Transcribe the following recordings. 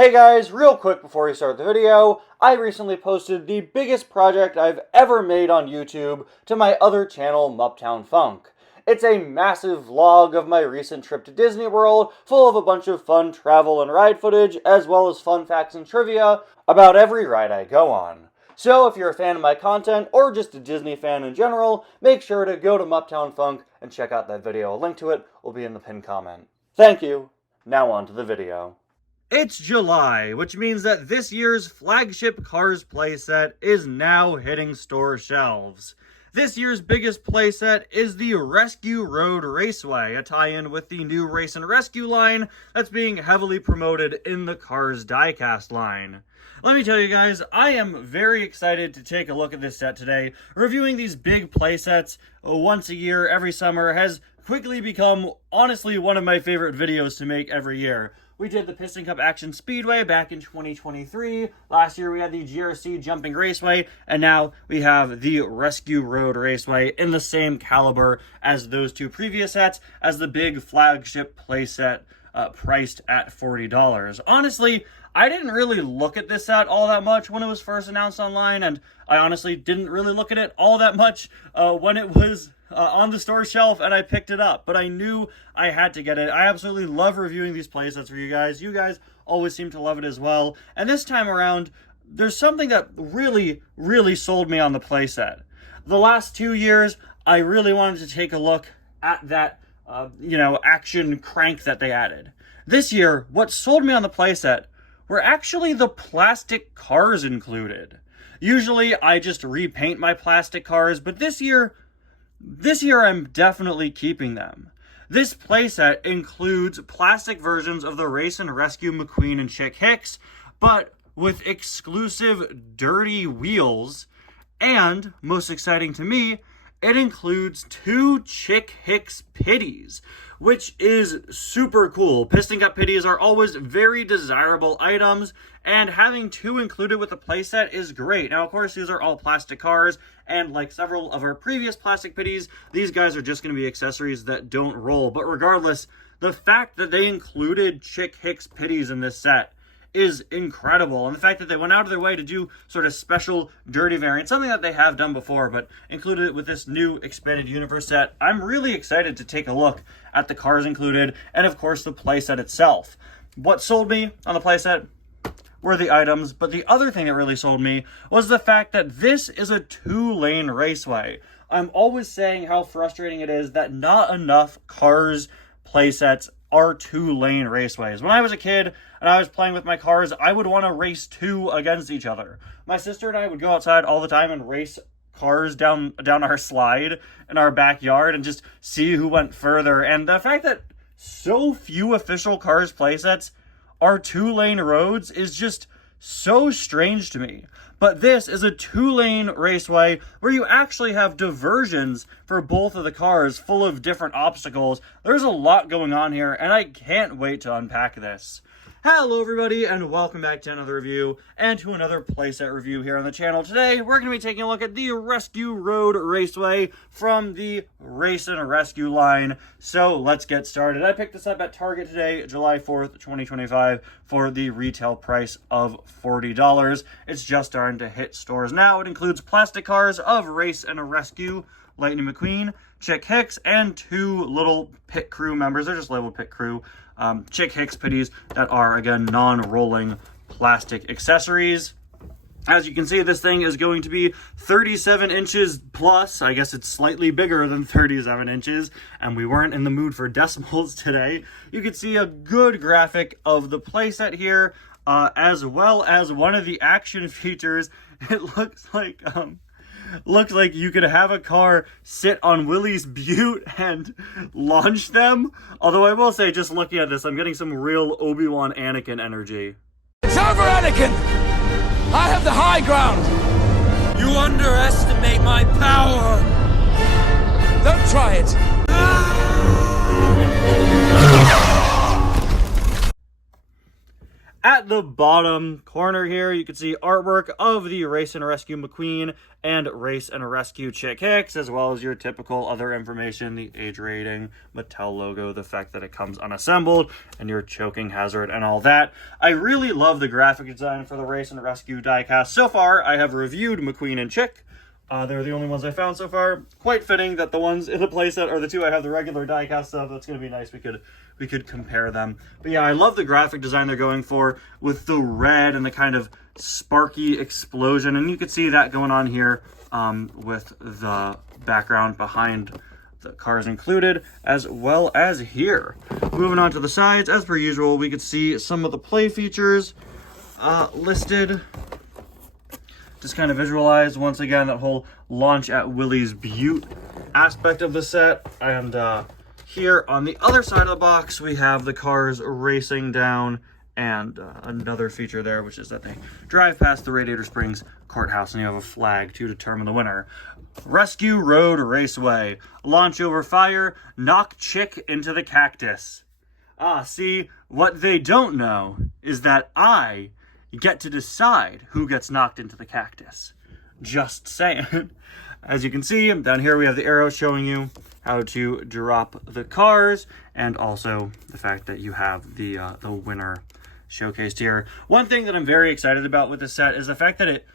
Hey guys, real quick before we start the video, I recently posted the biggest project I've ever made on YouTube to my other channel, Muptown Funk. It's a massive vlog of my recent trip to Disney World, full of a bunch of fun travel and ride footage, as well as fun facts and trivia about every ride I go on. So if you're a fan of my content, or just a Disney fan in general, make sure to go to Muptown Funk and check out that video. A link to it will be in the pinned comment. Thank you. Now on to the video. It's July, which means that this year's flagship Cars playset is now hitting store shelves. This year's biggest playset is the Rescue Road Raceway, a tie-in with the new Race and Rescue line that's being heavily promoted in the Cars diecast line. Let me tell you guys, I am very excited to take a look at this set today. Reviewing these big playsets once a year, every summer, has quickly become, honestly, one of my favorite videos to make every year. We did the Piston Cup Action Speedway back in 2023. Last year we had the GRC Jumping Raceway, and now we have the Rescue Road Raceway in the same caliber as those two previous sets, as the big flagship playset priced at $40. Honestly, I didn't really look at this set all that much when it was first announced online, and I honestly didn't really look at it all that much when it was on the store shelf and I picked it up, but I knew I had to get it. I absolutely love reviewing these playsets for you guys. You guys always seem to love it as well. And this time around, there's something that really sold me on the playset. The last 2 years, I really wanted to take a look at that, action crank that they added. This year, what sold me on the playset were actually the plastic cars included. Usually, I just repaint my plastic cars, but this year I'm definitely keeping them. This playset includes plastic versions of the Race and Rescue McQueen and Chick Hicks, but with exclusive dirty wheels, and, most exciting to me, it includes 2 Chick Hicks pitties, which is super cool. Piston Cup pitties are always very desirable items, and having 2 included with the playset is great. Now, of course, these are all plastic cars, and like several of our previous plastic pitties, these guys are just going to be accessories that don't roll. But regardless, the fact that they included Chick Hicks pitties in this set is incredible. And the fact that they went out of their way to do sort of special dirty variants, something that they have done before, but included it with this new expanded universe set. I'm really excited to take a look at the cars included, and of course the playset itself. What sold me on the playset were the items, but the other thing that really sold me was the fact that this is a 2-lane raceway. I'm always saying how frustrating it is that not enough Cars playsets are 2-lane raceways. When I was a kid and I was playing with my cars, I would want to race 2 against each other. My sister and I would go outside all the time and race cars down our slide in our backyard and just see who went further. And the fact that so few official Cars playsets are 2-lane roads is just so strange to me. But this is a 2-lane raceway where you actually have diversions for both of the cars full of different obstacles. There's a lot going on here, and I can't wait to unpack this. Hello everybody, and welcome back to another review, and to another playset review here on the channel. Today, we're going to be taking a look at the Rescue Road Raceway from the Race and Rescue line. So, let's get started. I picked this up at Target today, July 4th, 2025, for the retail price of $40. It's just starting to hit stores now. It includes plastic cars of Race and Rescue, Lightning McQueen, Chick Hicks, and 2 little pit crew members. They're just labeled pit crew. Chick Hicks pitties that are, again, non-rolling plastic accessories. As you can see, this thing is going to be 37 inches plus. I guess it's slightly bigger than 37 inches, and we weren't in the mood for decimals today. You can see a good graphic of the playset here, as well as one of the action features. It looks like you could have a car sit on Willie's Butte and launch them. Although I will say, just looking at this, I'm getting some real Obi-Wan Anakin energy. It's over, Anakin! I have the high ground! You underestimate my power! Don't try it! At the bottom corner here, you can see artwork of the Race and Rescue McQueen and Race and Rescue Chick Hicks, as well as your typical other information, the age rating, Mattel logo, the fact that it comes unassembled, and your choking hazard and all that. I really love the graphic design for the Race and Rescue diecast. So far, I have reviewed McQueen and Chick. They're the only ones I found so far. Quite fitting that the ones in the playset are the two I have the regular diecast of. That's going to be nice. We could compare them. But yeah, I love the graphic design they're going for with the red and the kind of sparky explosion. And you can see that going on here with the background behind the cars included, as well as here. Moving on to the sides, as per usual, we could see some of the play features listed. Just kind of visualize, once again, that whole launch at Willie's Butte aspect of the set. And here on the other side of the box, we have the cars racing down, and another feature there, which is that they drive past the Radiator Springs Courthouse, and you have a flag to determine the winner. Rescue Road Raceway. Launch over fire, knock Chick into the cactus. See, what they don't know is that I get to decide who gets knocked into the cactus. Just saying. As you can see, down here we have the arrow showing you how to drop the cars, and also the fact that you have the winner showcased here. One thing that I'm very excited about with this set is the fact that it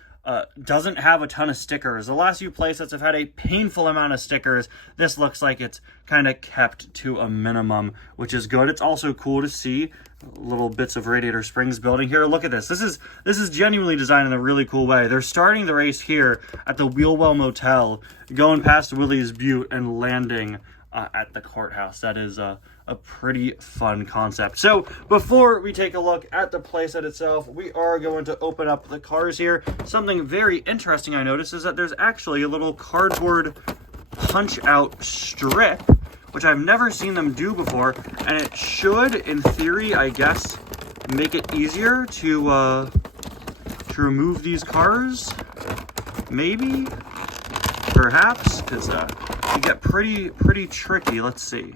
doesn't have a ton of stickers. The last few playsets have had a painful amount of stickers. This looks like it's kind of kept to a minimum, which is good. It's also cool to see little bits of Radiator Springs building here. Look at this. This is genuinely designed in a really cool way. They're starting the race here at the Wheelwell Motel, going past Willie's Butte and landing at the courthouse. That is a pretty fun concept. So before we take a look at the playset itself, we are going to open up the cars here. Something very interesting I noticed is that there's actually a little cardboard punch out strip, which I've never seen them do before, and it should, in theory, I guess, make it easier to remove these cars. Maybe, perhaps, because they get pretty tricky. Let's see.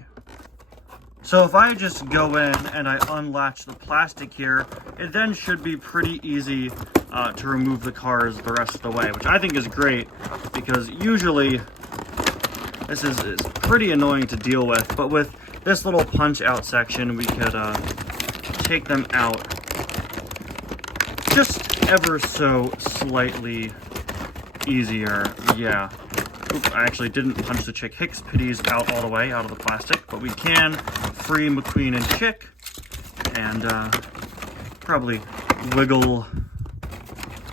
So if I just go in and I unlatch the plastic here, it then should be pretty easy to remove the cars the rest of the way, which I think is great, because usually this is pretty annoying to deal with. But with this little punch out section, we could take them out just ever so slightly easier. Yeah. Oop, I actually didn't punch the Chick Hicks pitties out all the way out of the plastic, but we can free McQueen and Chick, and probably wiggle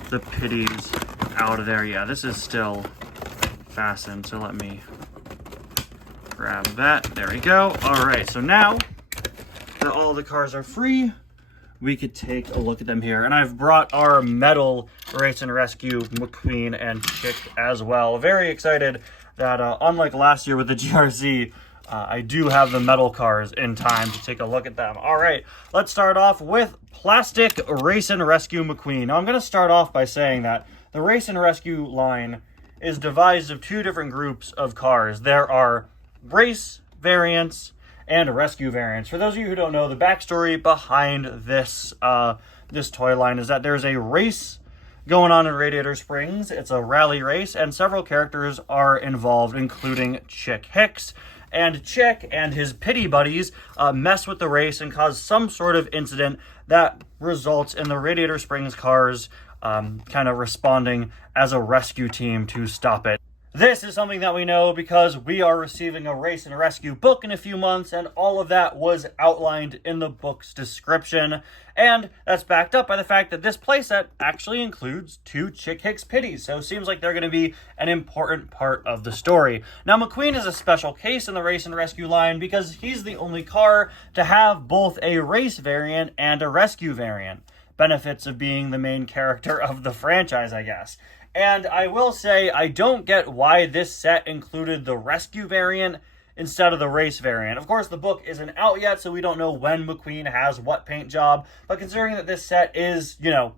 the pitties out of there. Yeah, this is still fastened, so let me grab that. There we go. All right, so now that all the cars are free, we could take a look at them here. And I've brought our metal Race and Rescue McQueen and Chick as well. Very excited that unlike last year with the GRC, I do have the metal cars in time to take a look at them. All right, let's start off with plastic Race and Rescue McQueen. Now I'm going to start off by saying that the Race and Rescue line is devised of two different groups of cars. There are race variants and rescue variants. For those of you who don't know, the backstory behind this this toy line is that there's a race going on in Radiator Springs. It's a rally race, and several characters are involved, including Chick Hicks. And Chick and his pity buddies mess with the race and cause some sort of incident that results in the Radiator Springs cars kind of responding as a rescue team to stop it. This is something that we know because we are receiving a Race and Rescue book in a few months, and all of that was outlined in the book's description. And that's backed up by the fact that this playset actually includes two Chick Hicks pitties, so it seems like they're going to be an important part of the story. Now, McQueen is a special case in the Race and Rescue line because he's the only car to have both a race variant and a rescue variant. Benefits of being the main character of the franchise, I guess. And I will say, I don't get why this set included the rescue variant instead of the race variant. Of course, the book isn't out yet, so we don't know when McQueen has what paint job. But considering that this set is, you know,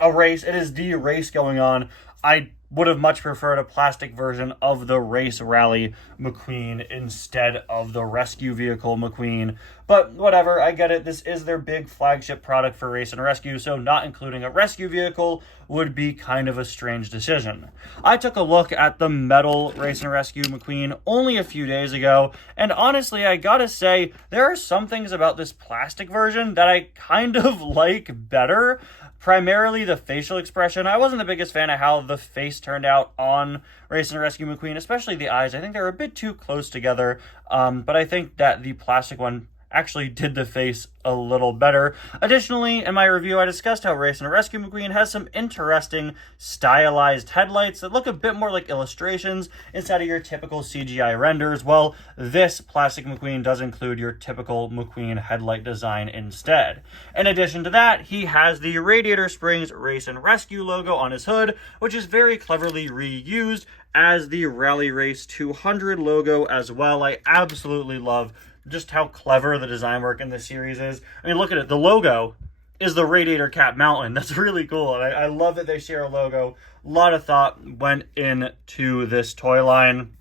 a race, it is the race going on, I would have much preferred a plastic version of the race rally McQueen instead of the rescue vehicle McQueen. But whatever, I get it. This is their big flagship product for Race and Rescue, so not including a rescue vehicle would be kind of a strange decision. I took a look at the metal Race and Rescue McQueen only a few days ago, and honestly, I gotta say, there are some things about this plastic version that I kind of like better. Primarily the facial expression. I wasn't the biggest fan of how the face turned out on Race and Rescue McQueen, especially the eyes. I think they're a bit too close together, but I think that the plastic one actually did the face a little better. Additionally, in my review, I discussed how Race and Rescue McQueen has some interesting stylized headlights that look a bit more like illustrations instead of your typical CGI renders. Well, this plastic McQueen does include your typical McQueen headlight design instead. In addition to that, he has the Radiator Springs Race and Rescue logo on his hood, which is very cleverly reused as the Rally Race 200 logo as well. I absolutely love just how clever the design work in this series is. I mean, look at it. The logo is the Radiator Cap Mountain. That's really cool. And I love that they share a logo. A lot of thought went into this toy line.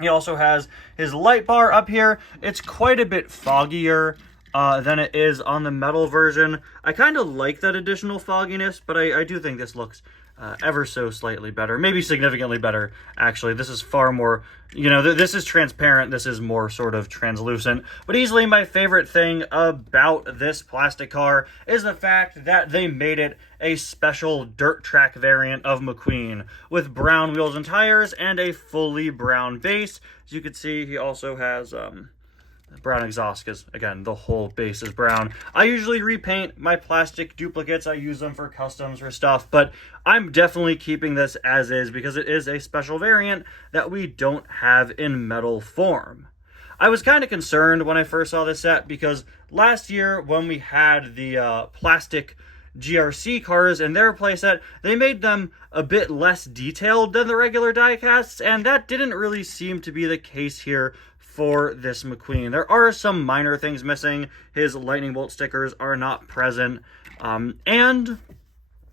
He also has his light bar up here. It's quite a bit foggier than it is on the metal version. I kind of like that additional fogginess, but I do think this looks ever so slightly better, maybe significantly better, actually. This is far more, this is transparent, this is more sort of translucent, but easily my favorite thing about this plastic car is the fact that they made it a special dirt track variant of McQueen, with brown wheels and tires and a fully brown base. As you can see, he also has brown exhaust, because again, the whole base is brown. I usually repaint my plastic duplicates. I use them for customs for stuff, but I'm definitely keeping this as is because it is a special variant that we don't have in metal form. I was kind of concerned when I first saw this set because last year when we had the plastic GRC cars in their playset, they made them a bit less detailed than the regular diecasts, and that didn't really seem to be the case here for this McQueen. There are some minor things missing. His lightning bolt stickers are not present, and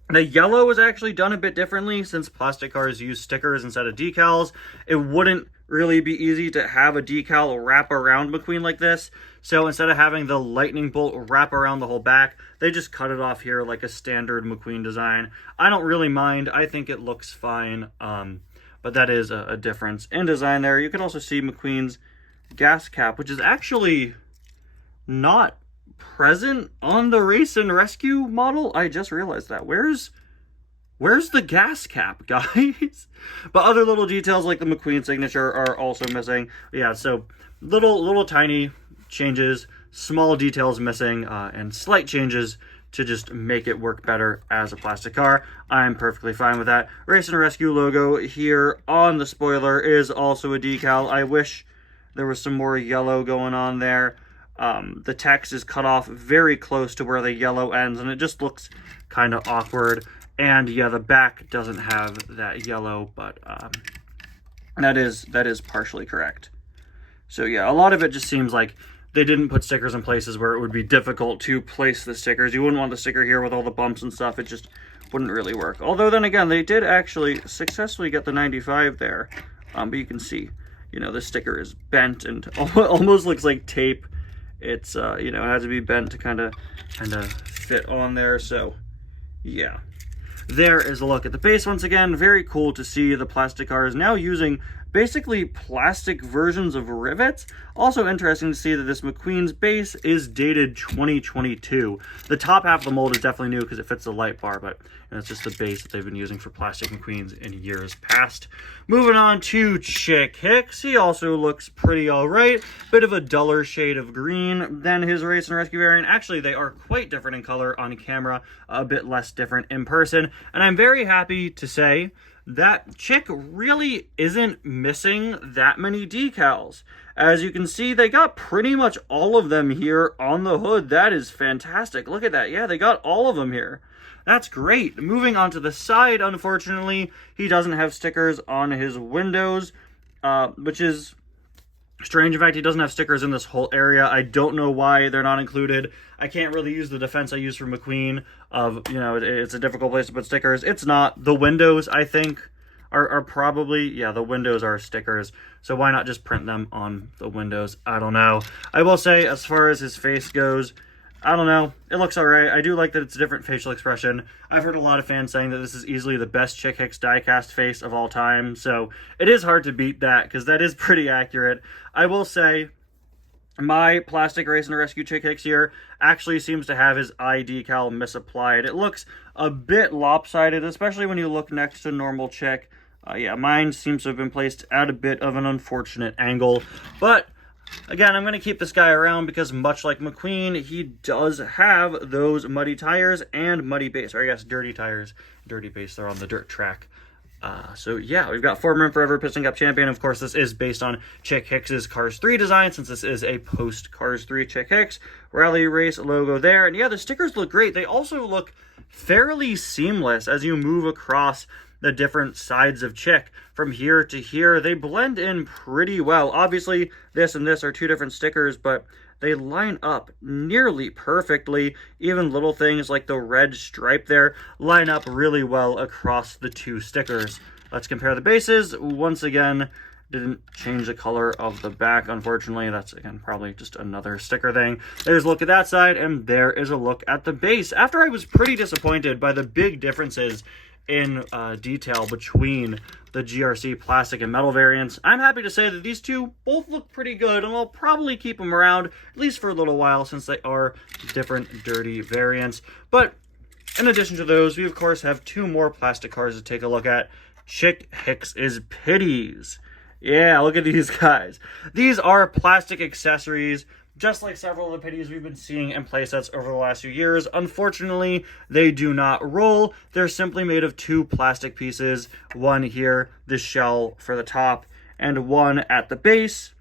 the yellow was actually done a bit differently. Since plastic cars use stickers instead of decals, it wouldn't really be easy to have a decal wrap around McQueen like this. So instead of having the lightning bolt wrap around the whole back, they just cut it off here like a standard McQueen design. I don't really mind. I think it looks fine, but that is a difference in design there. You can also see McQueen's gas cap, which is actually not present on the Race and Rescue model. I just realized that. Where's the gas cap, guys? But other little details like the McQueen signature are also missing. Yeah, so little tiny changes, small details missing, and slight changes to just make it work better as a plastic car. I'm perfectly fine with that. Race and Rescue logo here on the spoiler is also a decal. I wish there was some more yellow going on there. The text is cut off very close to where the yellow ends, and it just looks kind of awkward. And yeah, the back doesn't have that yellow, but that is partially correct. So yeah, a lot of it just seems like they didn't put stickers in places where it would be difficult to place the stickers. You wouldn't want the sticker here with all the bumps and stuff. It just wouldn't really work. Although then again, they did actually successfully get the 95 there. But you can see, the sticker is bent and almost looks like tape. It's, it has to be bent to kind of fit on there. So, yeah. There is a look at the base once again. Very cool to see the plastic cars now using basically plastic versions of rivets. Also interesting to see that this McQueen's base is dated 2022. The top half of the mold is definitely new because it fits the light bar, but it's just the base that they've been using for plastic McQueens in years past. Moving on to Chick Hicks. He also looks pretty alright. Bit of a duller shade of green than his Race and Rescue variant. Actually, they are quite different in color on camera, a bit less different in person. And I'm very happy to say that Chick really isn't missing that many decals. As you can see, they got pretty much all of them here on the hood. That is fantastic. Look at that. Yeah, they got all of them here. That's great. Moving on to the side, unfortunately, he doesn't have stickers on his windows, which is strange. In fact, he doesn't have stickers in this whole area. I don't know why they're not included. I can't really use the defense I use for McQueen of, it's a difficult place to put stickers. It's not. The windows, I think, are probably, yeah, the windows are stickers. So why not just print them on the windows? I don't know. I will say, as far as his face goes, I don't know. It looks alright. I do like that it's a different facial expression. I've heard a lot of fans saying that this is easily the best Chick Hicks diecast face of all time. So it is hard to beat that, because that is pretty accurate. I will say, my Plastic Race and Rescue Chick Hicks here actually seems to have his eye decal misapplied. It looks a bit lopsided, especially when you look next to normal Chick. Yeah, mine seems to have been placed at a bit of an unfortunate angle. But again, I'm going to keep this guy around because much like McQueen, he does have those muddy tires and muddy base, or I guess dirty tires, dirty base. They're on the dirt track. So yeah, we've got former and forever Piston Cup champion. Of course, this is based on Chick Hicks's Cars 3 design, since this is a post Cars 3 Chick Hicks. Rally Race logo there. And yeah, the stickers look great. They also look fairly seamless as you move across the different sides of Chick from here to here. They blend in pretty well. Obviously, this and this are two different stickers, but they line up nearly perfectly. Even little things like the red stripe there line up really well across the two stickers. Let's compare the bases. Once again, didn't change the color of the back, unfortunately. That's, again, probably just another sticker thing. There's a look at that side, and there is a look at the base. After I was pretty disappointed by the big differences in detail between the GRC plastic and metal variants, I'm happy to say that these two both look pretty good, and I'll probably keep them around, at least for a little while, since they are different dirty variants. But in addition to those, we of course have two more plastic cars to take a look at. Chick Hicks's Pitties. Yeah, look at these guys. These are plastic accessories, just like several of the Pitties we've been seeing in playsets over the last few years. Unfortunately, they do not roll. They're simply made of two plastic pieces. One here, the shell for the top, and one at the base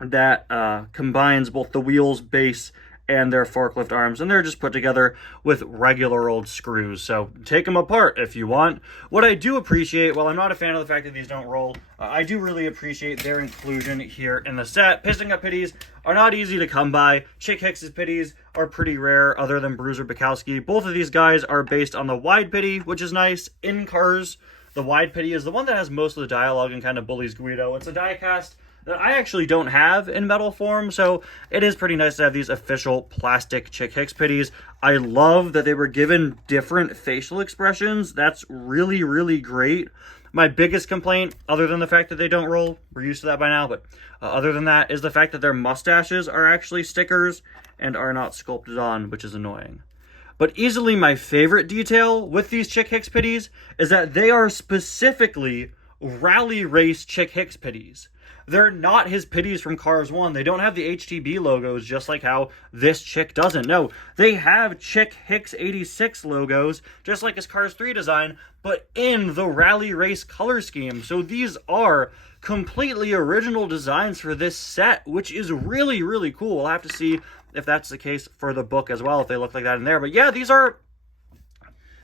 that combines both the wheels, base, and their forklift arms, and they're just put together with regular old screws. So take them apart if you want. What I do appreciate, while I'm not a fan of the fact that these don't roll, I do really appreciate their inclusion here in the set. Piston Cup Pitties are not easy to come by. Chick Hicks's Pitties are pretty rare, other than Bruiser Bukowski. Both of these guys are based on the wide Pitty, which is nice. In Cars, the wide Pitty is the one that has most of the dialogue and kind of bullies Guido. It's a diecast that I actually don't have in metal form, so it is pretty nice to have these official plastic Chick Hicks Pitties. I love that they were given different facial expressions. That's really, really great. My biggest complaint, other than the fact that they don't roll, we're used to that by now, but other than that, is the fact that their mustaches are actually stickers and are not sculpted on, which is annoying. But easily my favorite detail with these Chick Hicks Pitties is that they are specifically Rally Race Chick Hicks Pitties. They're not his Pitties from Cars 1. They don't have the HTB logos, just like how this Chick doesn't. No, they have Chick Hicks 86 logos, just like his Cars 3 design, but in the Rally Race color scheme. So these are completely original designs for this set, which is really, really cool. We'll have to see if that's the case for the book as well, if they look like that in there. But yeah, these are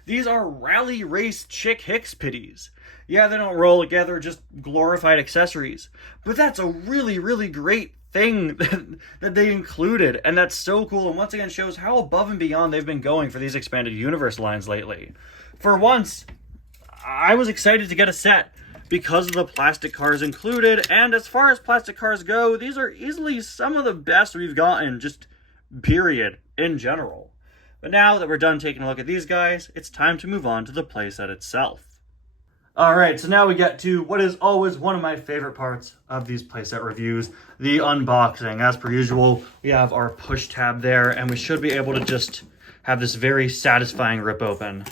Rally Race Chick Hicks Pitties. Yeah, they don't roll together, just glorified accessories. But that's a really, really great thing that they included. And that's so cool. And once again shows how above and beyond they've been going for these expanded universe lines lately. For once, I was excited to get a set because of the plastic cars included. And as far as plastic cars go, these are easily some of the best we've gotten, just period, in general. But now that we're done taking a look at these guys, it's time to move on to the playset itself. Alright, so now we get to what is always one of my favorite parts of these playset reviews, the unboxing. As per usual, we have our push tab there, and we should be able to just have this very satisfying rip open.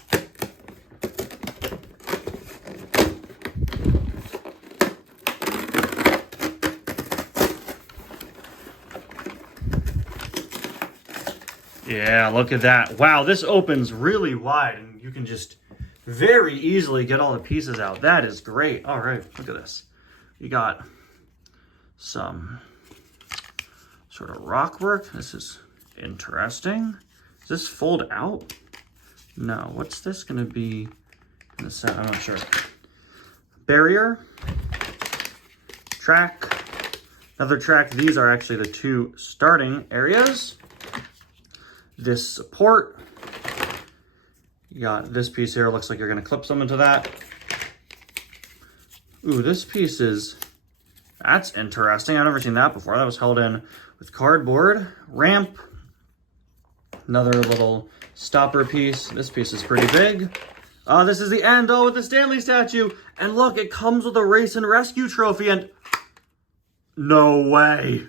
Yeah, look at that. Wow, this opens really wide, and you can just very easily get all the pieces out. That is great. All right, look at this. You got some sort of rock work. This is interesting. Does this fold out? No. What's this going to be in the set? I'm not sure. Barrier. Track. Another track. These are actually the two starting areas. This support. You got this piece here, looks like you're going to clip some into that. Ooh, this piece is... That's interesting. I've never seen that before. That was held in with cardboard. Ramp. Another little stopper piece. This piece is pretty big. This is the end. Oh, with the Stanley statue. And look, it comes with a race and rescue trophy. And no way.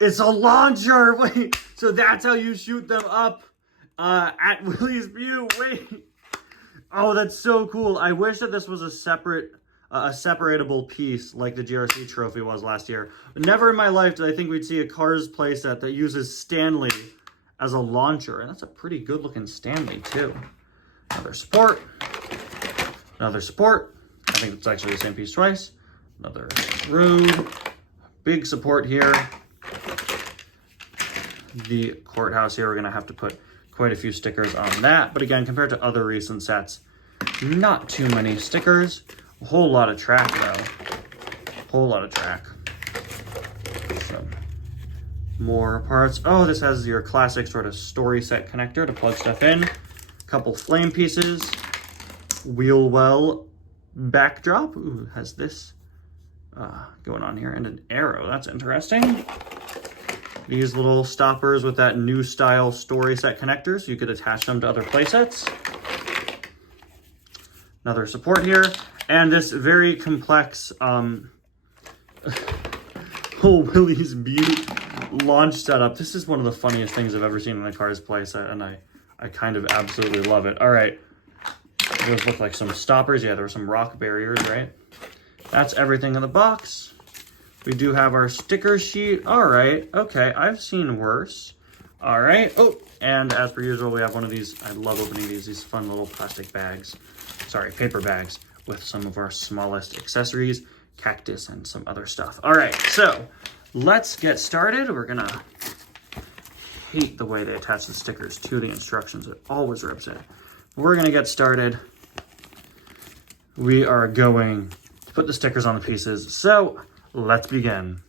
It's a launcher. Wait, so that's how you shoot them up at Willie's View. Wait. Oh, that's so cool. I wish that this was a separatable piece like the GRC trophy was last year. But never in my life did I think we'd see a Cars playset that uses Stanley as a launcher. And that's a pretty good looking Stanley too. Another support. Another support. I think it's actually the same piece twice. Another road. Big support here. The courthouse here, we're going to have to put quite a few stickers on that. But again, compared to other recent sets, not too many stickers. A whole lot of track though. Whole lot of track. So, more parts. Oh, this has your classic sort of story set connector to plug stuff in. Couple flame pieces. Wheel well backdrop. Ooh, has this going on here. And an arrow. That's interesting. These little stoppers with that new style story set connector, so you could attach them to other playsets. Another support here. And this very complex Willie's Butte launch setup. This is one of the funniest things I've ever seen in a Cars playset, and I kind of absolutely love it. All right, those look like some stoppers. Yeah, there were some rock barriers, right? That's everything in the box. We do have our sticker sheet. All right, okay, I've seen worse. All right, oh, and as per usual, we have one of these. I love opening these fun little plastic bags. Sorry, paper bags with some of our smallest accessories, cactus, and some other stuff. All right, so let's get started. We're gonna hate the way they attach the stickers to the instructions. It always rips it. We're gonna get started. We are going to put the stickers on the pieces. So let's begin.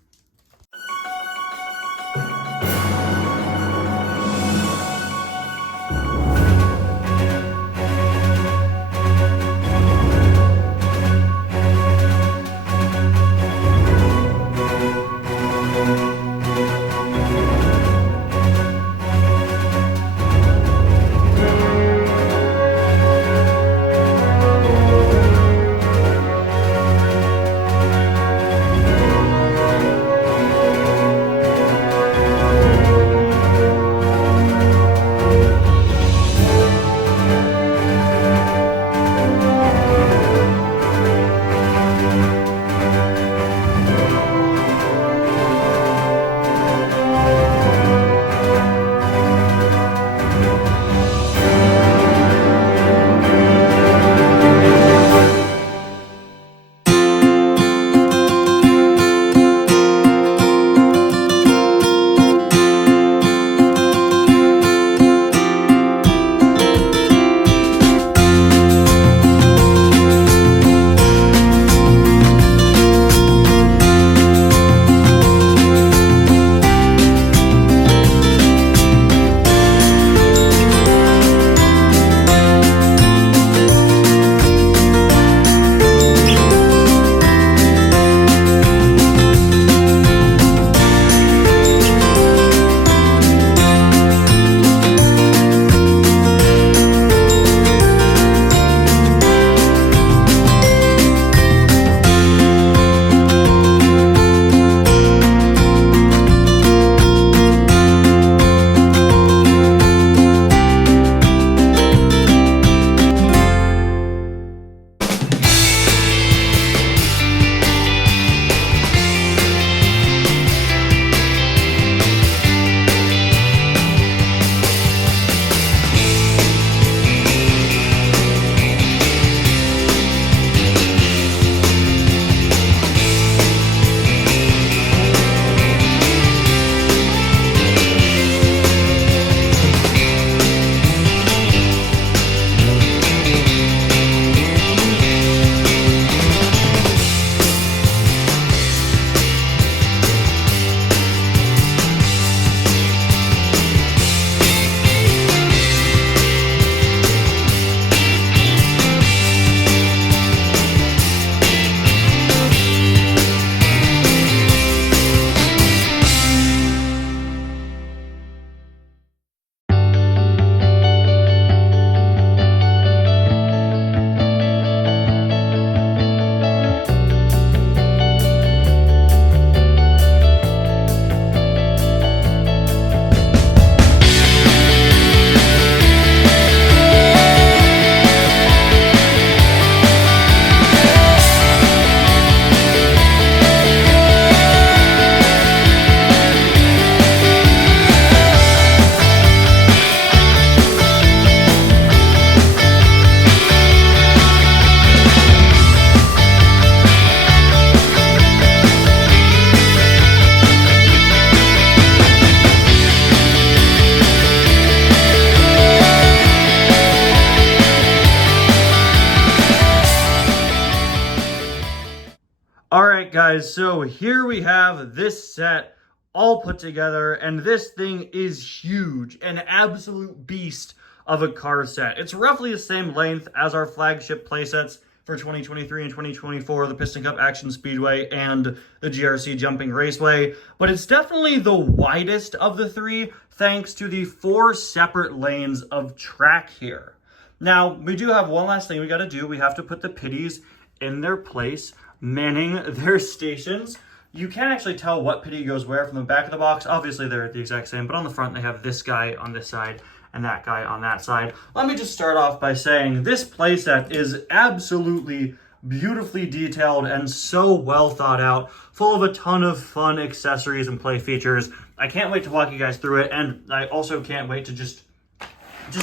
guys, so here we have this set all put together, and this thing is huge, an absolute beast of a car set. It's roughly the same length as our flagship playsets for 2023 and 2024, the Piston Cup Action Speedway and the GRC Jumping Raceway, but it's definitely the widest of the three thanks to the 4 separate lanes of track here. Now, we do have one last thing we got to do. We have to put the pitties in their place, manning their stations. You can't actually tell what pitty goes where from the back of the box. Obviously, they're the exact same, but on the front, they have this guy on this side and that guy on that side. Let me just start off by saying this playset is absolutely beautifully detailed and so well thought out, full of a ton of fun accessories and play features. I can't wait to walk you guys through it, and I also can't wait to just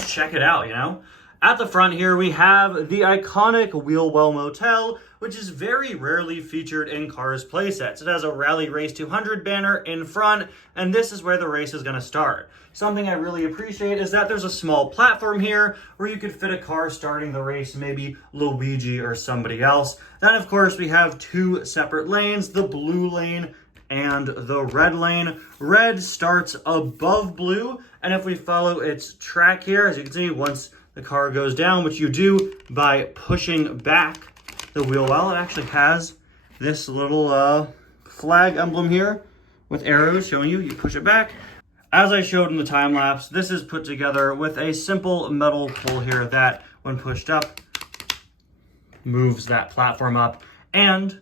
check it out, you know? At the front here, we have the iconic Wheelwell Motel, which is very rarely featured in Cars playsets. It has a Rally Race 200 banner in front, and this is where the race is going to start. Something I really appreciate is that there's a small platform here where you could fit a car starting the race, maybe Luigi or somebody else. Then, of course, we have 2 separate lanes, the blue lane and the red lane. Red starts above blue, and if we follow its track here, as you can see, once the car goes down, which you do by pushing back the wheel well, it actually has this little flag emblem here with arrows showing you push it back. As I showed in the time lapse, this is put together with a simple metal pull here that, when pushed up, moves that platform up, and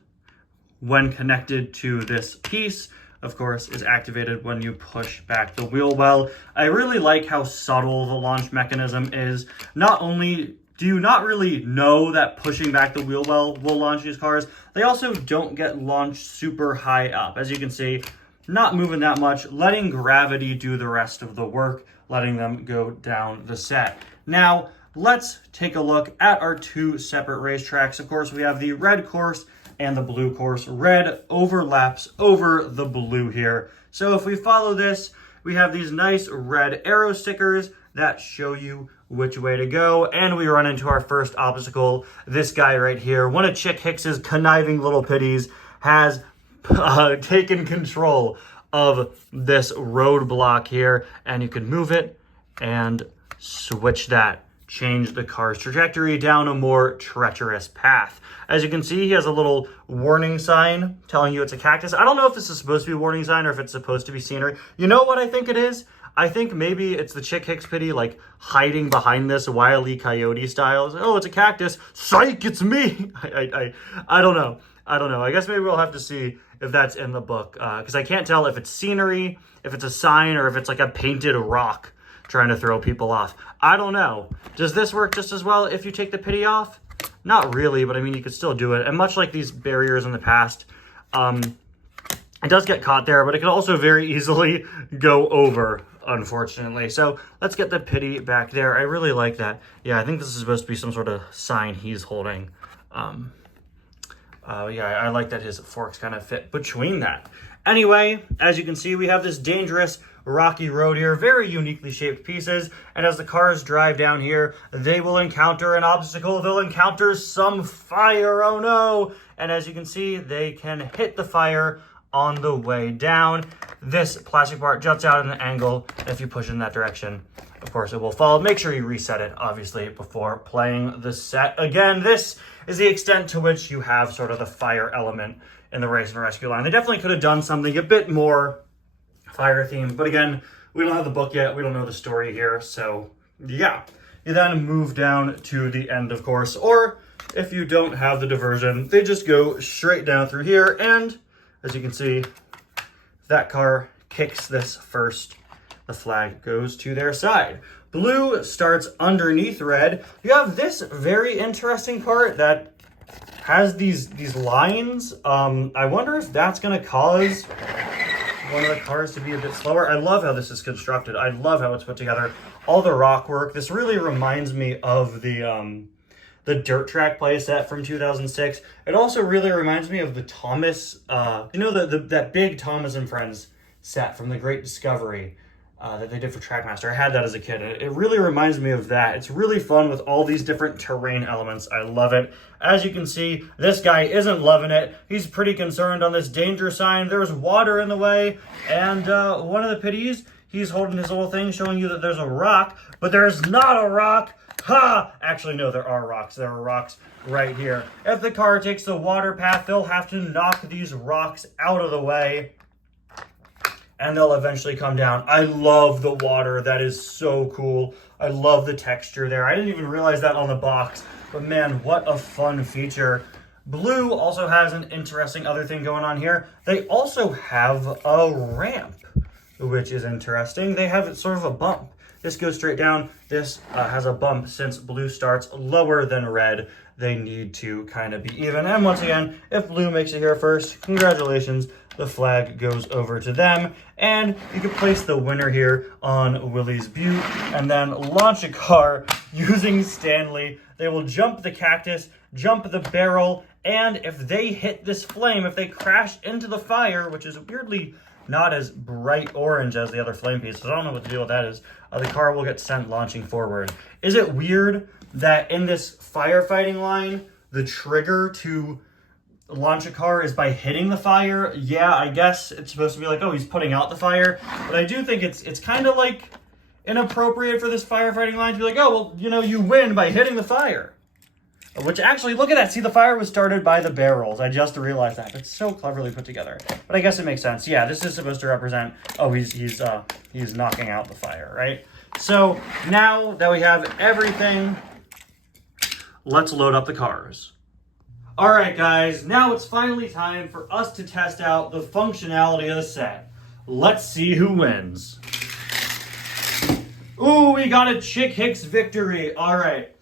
when connected to this piece, of course, is activated when you push back the wheel well. I really like how subtle the launch mechanism is. Not only do you not really know that pushing back the wheel well will launch these cars, they also don't get launched super high up. As you can see, not moving that much, letting gravity do the rest of the work, letting them go down the set. Now, let's take a look at our 2 separate racetracks. Of course, we have the red course and the blue course. Red overlaps over the blue here. So if we follow this, we have these nice red arrow stickers that show you which way to go, and we run into our first obstacle. This guy right here, one of Chick Hicks's conniving little pitties, has taken control of this roadblock here, and you can move it and switch that, change the car's trajectory down a more treacherous path. As you can see, he has a little warning sign telling you it's a cactus. I don't know if this is supposed to be a warning sign or if it's supposed to be scenery. You know what I think it is? I think maybe it's the Chick Hicks pitty, like, hiding behind this Wile E. Coyote style. Oh, it's a cactus. Psych, it's me! I don't know. I guess maybe we'll have to see if that's in the book, because I can't tell if it's scenery, if it's a sign, or if it's like a painted rock trying to throw people off. I don't know. Does this work just as well if you take the pitty off? Not really, but I mean, you could still do it. And much like these barriers in the past, it does get caught there, but it can also very easily go over, unfortunately. So let's get the pitty back there. I really like that. Yeah, I think this is supposed to be some sort of sign he's holding. Yeah, I like that his forks kind of fit between that. Anyway, as you can see, we have this dangerous rocky road here, very uniquely shaped pieces, and as the cars drive down here, they will encounter an obstacle. They'll encounter some fire, oh no! And as you can see, they can hit the fire on the way down. This plastic part juts out at an angle. If you push in that direction, of course, it will fall. Make sure you reset it, obviously, before playing the set again. This is the extent to which you have sort of the fire element in the race and rescue line. They definitely could have done something a bit more fire themed, but again, we don't have the book yet. We don't know the story here, so yeah. You then move down to the end, of course, or if you don't have the diversion, they just go straight down through here, and as you can see, that car kicks this first, the flag goes to their side. Blue starts underneath red. You have this very interesting part that has these lines. I wonder if that's going to cause one of the cars to be a bit slower. I love how this is constructed. I love how it's put together. All the rock work. This really reminds me of the dirt track playset from 2006. It also really reminds me of the Thomas, that big Thomas and Friends set from The Great Discovery. that they did for Trackmaster. I had that as a kid, and it really reminds me of that. It's really fun with all these different terrain elements. I love it. As you can see, this guy isn't loving it. He's pretty concerned on this danger sign. There's water in the way, and one of the pitties, he's holding his little thing showing you that there's a rock, but there's not a rock. Ha! Actually, no, there are rocks. There are rocks right here. If the car takes the water path, they'll have to knock these rocks out of the way, and they'll eventually come down. I love the water. That is so cool. I love the texture there. I didn't even realize that on the box, but man, what a fun feature. Blue also has an interesting other thing going on here. They also have a ramp, which is interesting. They have sort of a bump. This goes straight down. This has a bump. Since blue starts lower than red, they need to kind of be even. And once again, if blue makes it here first, congratulations. The flag goes over to them. And you can place the winner here on Willie's Butte and then launch a car using Stanley. They will jump the cactus, jump the barrel, and if they hit this flame, if they crash into the fire, which is weirdly not as bright orange as the other flame pieces, I don't know what the deal with that is, the car will get sent launching forward. Is it weird that in this firefighting line, the trigger to launch a car is by hitting the fire? Yeah, I guess it's supposed to be like, oh, he's putting out the fire. But I do think it's kind of like inappropriate for this firefighting line to be like, oh, well, you know, you win by hitting the fire. Which actually, look at that. See, the fire was started by the barrels. I just realized that. It's so cleverly put together. But I guess it makes sense. Yeah, this is supposed to represent, oh, he's knocking out the fire, right? So now that we have everything, let's load up the cars. All right, guys, now it's finally time for us to test out the functionality of the set. Let's see who wins. Ooh, we got a Chick Hicks victory. All right,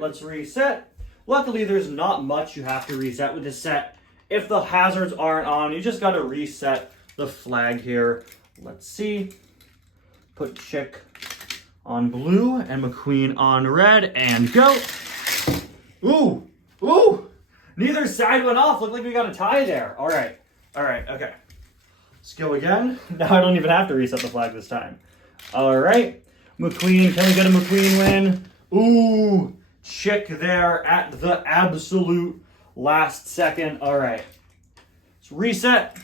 let's reset. Luckily, there's not much you have to reset with this set. If the hazards aren't on, you just got to reset the flag here. Let's see. Put Chick on blue and McQueen on red and go. Ooh. Neither side went off. Looked like we got a tie there. All right, okay. Let's go again. Now I don't even have to reset the flag this time. All right. McQueen, can we get a McQueen win? Ooh. Chick there at the absolute last second. All right. Let's reset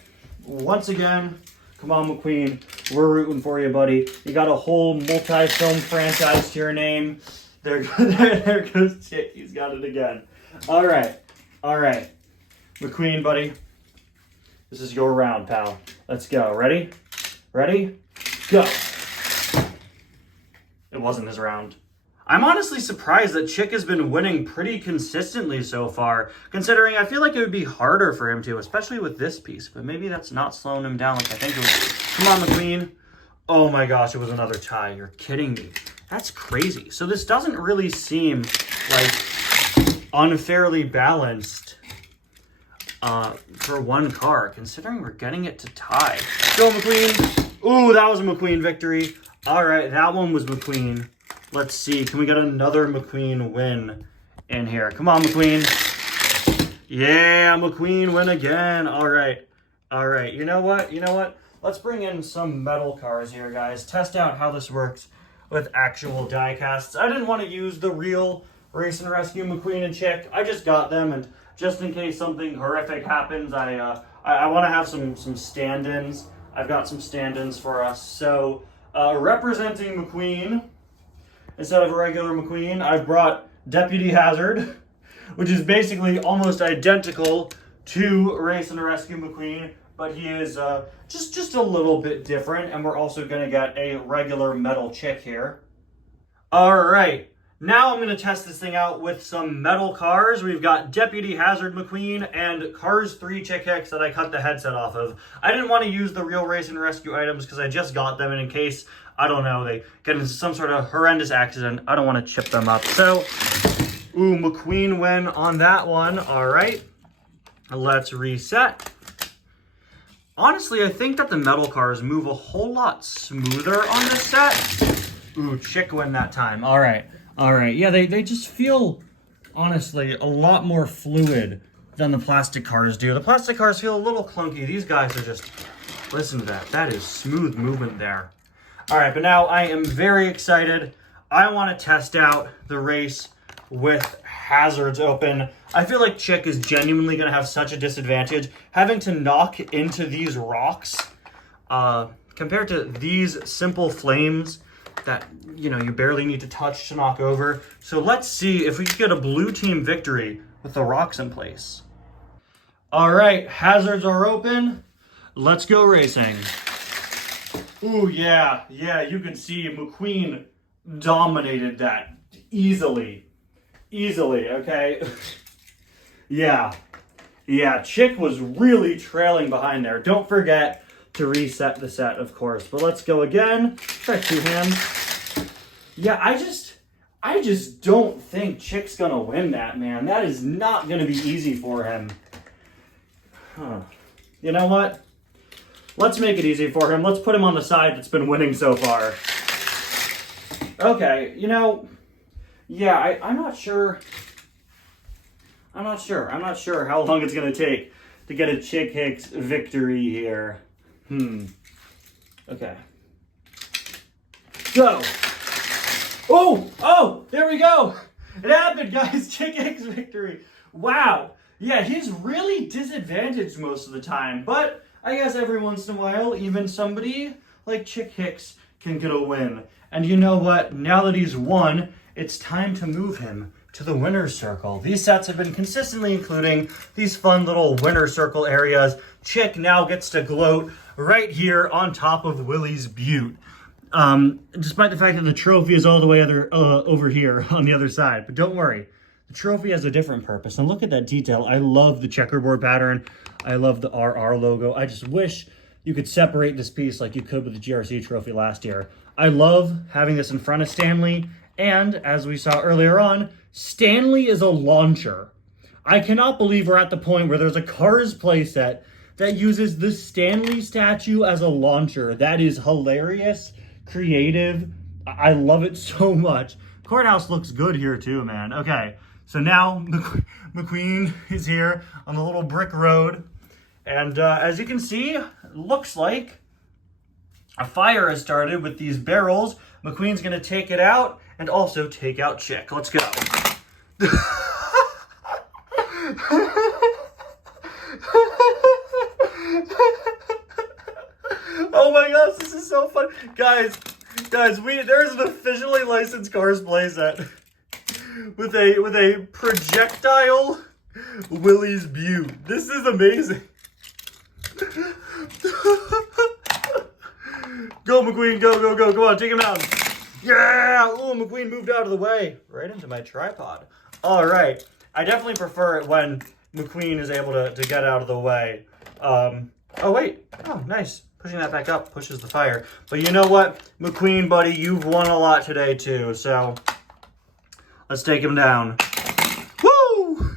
once again. Come on, McQueen. We're rooting for you, buddy. You got a whole multi-film franchise to your name. There goes Chick. He's got it again. All right. McQueen, buddy. This is your round, pal. Let's go. Ready? Go. It wasn't his round. I'm honestly surprised that Chick has been winning pretty consistently so far, considering I feel like it would be harder for him to, especially with this piece, but maybe that's not slowing him down like I think it was. Come on, McQueen. Oh my gosh, it was another tie. You're kidding me. That's crazy. So this doesn't really seem like unfairly balanced for one car, considering we're getting it to tie. Go, McQueen. Ooh, that was a McQueen victory. All right, that one was McQueen. Let's see. Can we get another McQueen win in here? Come on, McQueen. Yeah, McQueen win again. All right. You know what? Let's bring in some metal cars here, guys. Test out how this works with actual die casts. I didn't want to use the real Race and Rescue McQueen and Chick. I just got them, and just in case something horrific happens, I want to have some stand-ins. I've got some stand-ins for us. So, representing McQueen, instead of a regular McQueen, I've brought Deputy Hazard, which is basically almost identical to Race and Rescue McQueen, but he is just a little bit different, and we're also going to get a regular metal Chick here. All right, now I'm going to test this thing out with some metal cars. We've got Deputy Hazard McQueen and Cars 3 Chick Hicks that I cut the headset off of. I didn't want to use the real Race and Rescue items because I just got them, and in case, I don't know, they get into some sort of horrendous accident, I don't want to chip them up. So, ooh, McQueen win on that one. All right, let's reset. Honestly, I think that the metal cars move a whole lot smoother on this set. Ooh, Chick win that time. All right. Yeah, they just feel, honestly, a lot more fluid than the plastic cars do. The plastic cars feel a little clunky. These guys are just, listen to that. That is smooth movement there. All right, but now I am very excited. I want to test out the race with hazards open. I feel like Chick is genuinely going to have such a disadvantage having to knock into these rocks compared to these simple flames that, you know, you barely need to touch to knock over. So let's see if we can get a blue team victory with the rocks in place. All right, hazards are open. Let's go racing. Ooh, yeah, you can see McQueen dominated that easily, okay? Yeah, Chick was really trailing behind there. Don't forget to reset the set, of course. But let's go again. Try two hands. Yeah, I just don't think Chick's gonna win that, man. That is not gonna be easy for him. Huh. You know what? Let's make it easy for him. Let's put him on the side that's been winning so far. Okay, you know, yeah, I'm not sure. I'm not sure how long it's going to take to get a Chick Hicks victory here. Okay. Go. Oh, there we go. It happened, guys. Chick Hicks victory. Wow. Yeah, he's really disadvantaged most of the time, but I guess every once in a while, even somebody like Chick Hicks can get a win. And you know what? Now that he's won, it's time to move him to the winner's circle. These sets have been consistently including these fun little winner's circle areas. Chick now gets to gloat right here on top of Willie's Butte. Despite the fact that the trophy is all the way over here on the other side. But don't worry, the trophy has a different purpose. And look at that detail. I love the checkerboard pattern. I love the RR logo. I just wish you could separate this piece like you could with the GRC trophy last year. I love having this in front of Stanley. And as we saw earlier on, Stanley is a launcher. I cannot believe we're at the point where there's a Cars playset that uses the Stanley statue as a launcher. That is hilarious, creative. I love it so much. Courthouse looks good here too, man. Okay, so now McQueen is here on the little brick road. And as you can see, it looks like a fire has started with these barrels. McQueen's gonna take it out and also take out Chick. Let's go. Oh my gosh, this is so fun. Guys, there's an officially licensed Cars playset with a projectile Willie's Butte. This is amazing. Go, McQueen, go. Come on, take him out. Yeah! Oh, McQueen moved out of the way. Right into my tripod. All right. I definitely prefer it when McQueen is able to get out of the way. Oh, wait. Oh, nice. Pushing that back up pushes the fire. But you know what? McQueen, buddy, you've won a lot today, too. So, let's take him down. Woo!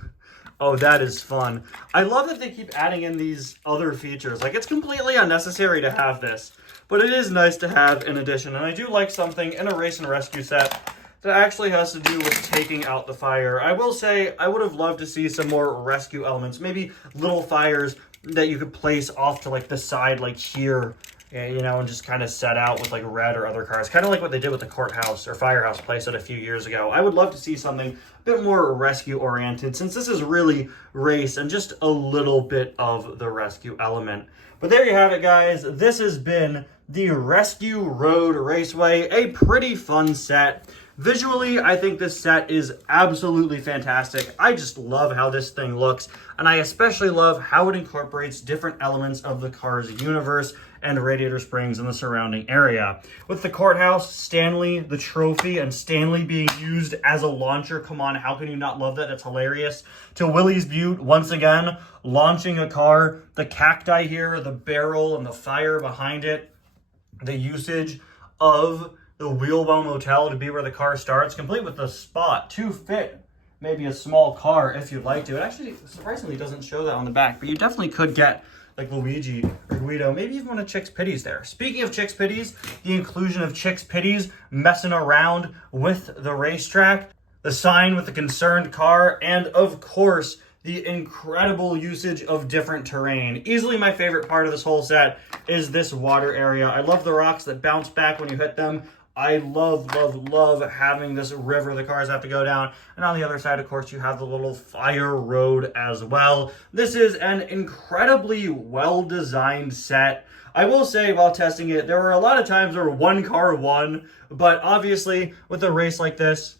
Oh, that is fun. I love that they keep adding in these other features. Like, it's completely unnecessary to have this. But it is nice to have in addition. And I do like something in a race and rescue set that actually has to do with taking out the fire. I will say I would have loved to see some more rescue elements. Maybe little fires that you could place off to like the side, like here, you know, and just kind of set out with like red or other cars. Kind of like what they did with the courthouse or firehouse playset a few years ago. I would love to see something a bit more rescue oriented since this is really race and just a little bit of the rescue element. But there you have it, guys. This has been the Rescue Road Raceway, a pretty fun set. Visually, I think this set is absolutely fantastic. I just love how this thing looks, and I especially love how it incorporates different elements of the Cars universe and Radiator Springs and the surrounding area. With the courthouse, Stanley, the trophy, and Stanley being used as a launcher. Come on, how can you not love that? That's hilarious. To Willie's Butte, once again, launching a car. The cacti here, the barrel, and the fire behind it. The usage of the Wheelwell Motel to be where the car starts, complete with the spot to fit maybe a small car if you'd like to. It actually surprisingly doesn't show that on the back, but you definitely could get like Luigi or Guido, maybe even one of Chick's Pitties there. Speaking of Chick's Pitties, the inclusion of Chick's Pitties messing around with the racetrack, the sign with the concerned car, and of course, the incredible usage of different terrain. Easily my favorite part of this whole set is this water area. I love the rocks that bounce back when you hit them. I love, love, love having this river the cars have to go down. And on the other side, of course, you have the little fire road as well. This is an incredibly well-designed set. I will say, while testing it, there were a lot of times where one car won, but obviously, with a race like this,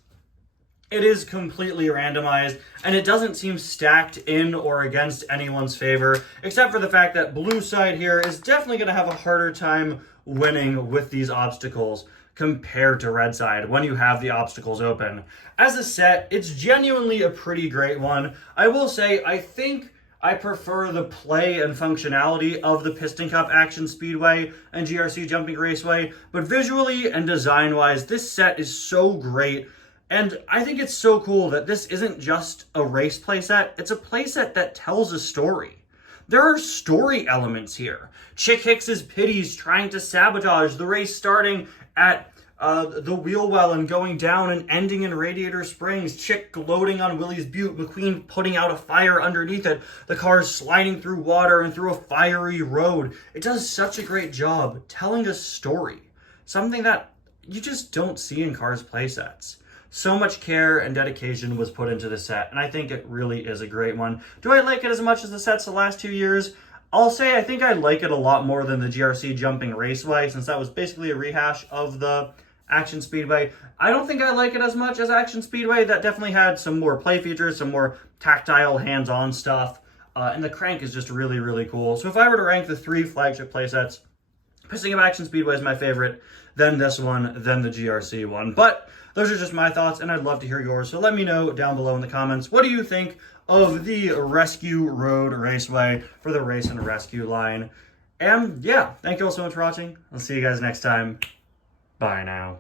it is completely randomized, and it doesn't seem stacked in or against anyone's favor, except for the fact that blue side here is definitely going to have a harder time winning with these obstacles compared to red side when you have the obstacles open. As a set, it's genuinely a pretty great one. I will say, I think I prefer the play and functionality of the Piston Cup Action Speedway and GRC Jumping Raceway, but visually and design-wise, this set is so great. And I think it's so cool that this isn't just a race playset, it's a playset that tells a story. There are story elements here. Chick Hicks's Pities trying to sabotage the race starting at the wheel well and going down and ending in Radiator Springs. Chick gloating on Willie's Butte, McQueen putting out a fire underneath it, the cars sliding through water and through a fiery road. It does such a great job telling a story, something that you just don't see in Cars playsets. So much care and dedication was put into this set, and I think it really is a great one. Do I like it as much as the sets the last 2 years? I'll say I think I like it a lot more than the GRC Jumping Raceway, since that was basically a rehash of the Action Speedway. I don't think I like it as much as Action Speedway. That definitely had some more play features, some more tactile, hands-on stuff, and the crank is just really, really cool. So if I were to rank the 3 flagship playsets, Piston Cup Action Speedway is my favorite, then this one, then the GRC one. But those are just my thoughts, and I'd love to hear yours. So let me know down below in the comments, what do you think of the Rescue Road Raceway for the Race and Rescue line? And yeah, thank you all so much for watching. I'll see you guys next time. Bye now.